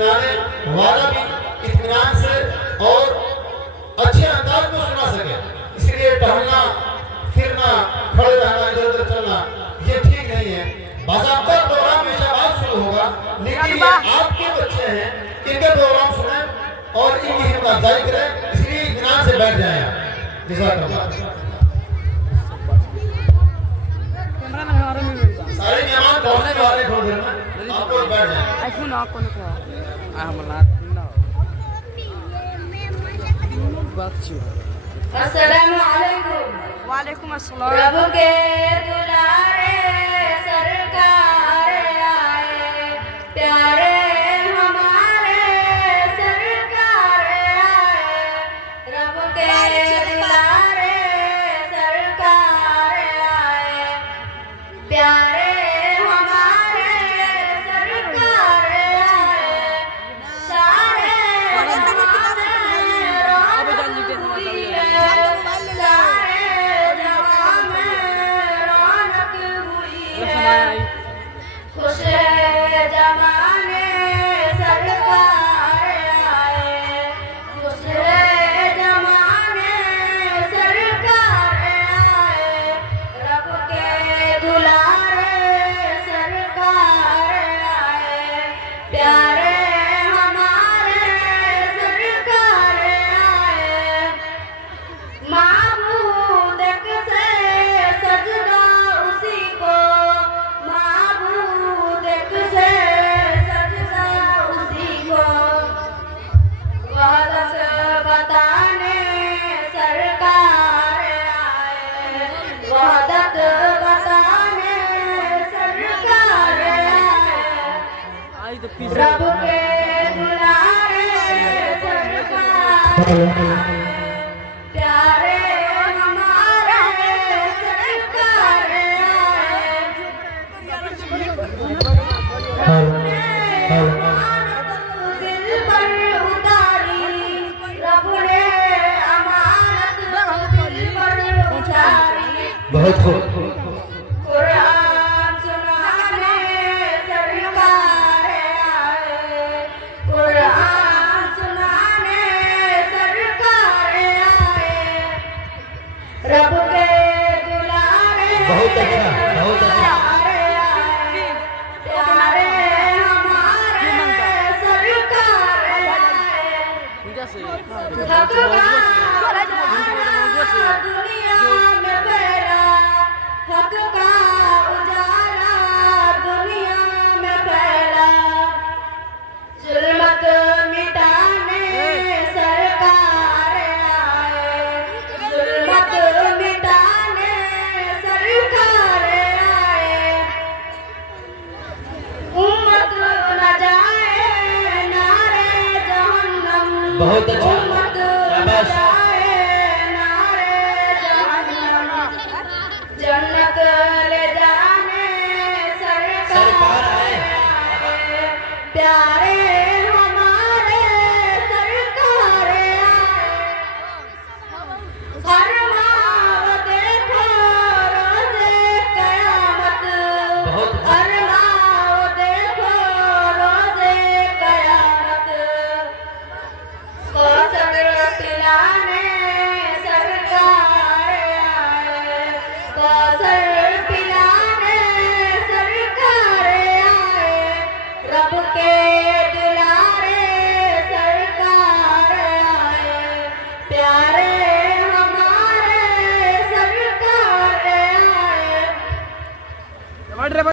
सुनाने वाला भी इत्मीनान से और अच्छे अंदाज में सुना सके। इसलिए टहलना फिरना खड़े रहना इधर उधर चलना ये ठीक नहीं है। बाज़ाब्ता प्रोग्राम इंशाअल्लाह शुरू होगा, लेकिन ये आपके बच्चे हैं, इनके प्रोग्राम सुने और इनकी हिम्मत अफजाई करें, इसलिए इत्मीनान से बैठ जाएं। जज़ाकल्लाह। सारे मेहमान पहुंचने वाले थोड़ी देर में, आप लोग बैठ जाएं। आईफोन आपको ना अस्सलामु अलैकुम। वालेकुम अस्सलाम। प्रभु के दुलारे सरकार आए, प्यारे हमारे सरकार आए। प्रभु के दुलारे सरकार आए, प्यारे हमारे सरकार आए। सारे खुश जमाने सरकार आए, खुश जमाने सरकार आए। रब के दुलारे सरकार आए, प्यारे हमारे सरकार आए। माबूद से सजदा उसी को, माबूद से सजदा उसी को। वहदत बताने सरकार आए, वहदत बताने सरकार आए। रब के दुलारे सरकार आए, प्यारे हमारे सरकार आए। दिल पर उतारी, रब ने अमानत दिल पर उतारी। बहुत खूब। कुरान सुनाने सरकार आए, कुरान सुनाने सरकार आए। रब के दुलारे बहुत अच्छा, बहुत अच्छा। प्यारे हमारे सरकार आए। हक का दुनिया में फैला, हक का उजाला दुनिया में फैला। जुल्मत मिटाने सरकार आए, जुल्मत मिटाने सरकार आए। उम्मत न जाए नारे जहन्नम, बहुत अच्छा।